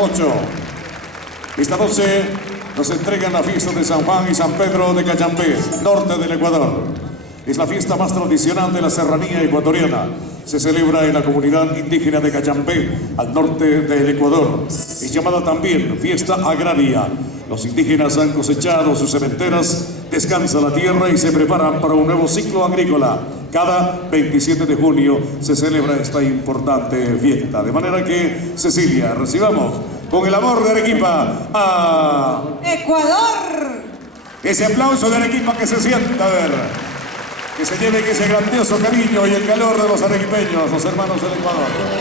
Rocho. Esta noche nos entregan la fiesta de San Juan y San Pedro de Cayambe, norte del Ecuador. Es la fiesta más tradicional de la serranía ecuatoriana. Se celebra en la comunidad indígena de Cayambe, al norte del Ecuador. Es llamada también fiesta agraria. Los indígenas han cosechado sus sementeras, descansa la tierra y se preparan para un nuevo ciclo agrícola. Cada 27 de junio se celebra esta importante fiesta. De manera que, Cecilia, recibamos con el amor de Arequipa a Ecuador. Ese aplauso de Arequipa que se sienta, a ver, que se lleve ese grandioso cariño y el calor de los arequipeños, los hermanos del Ecuador.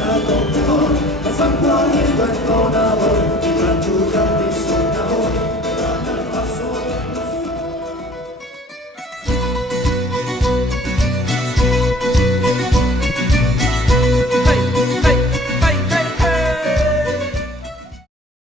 camina con temor, el San Juanito entonador, y Gran Chucha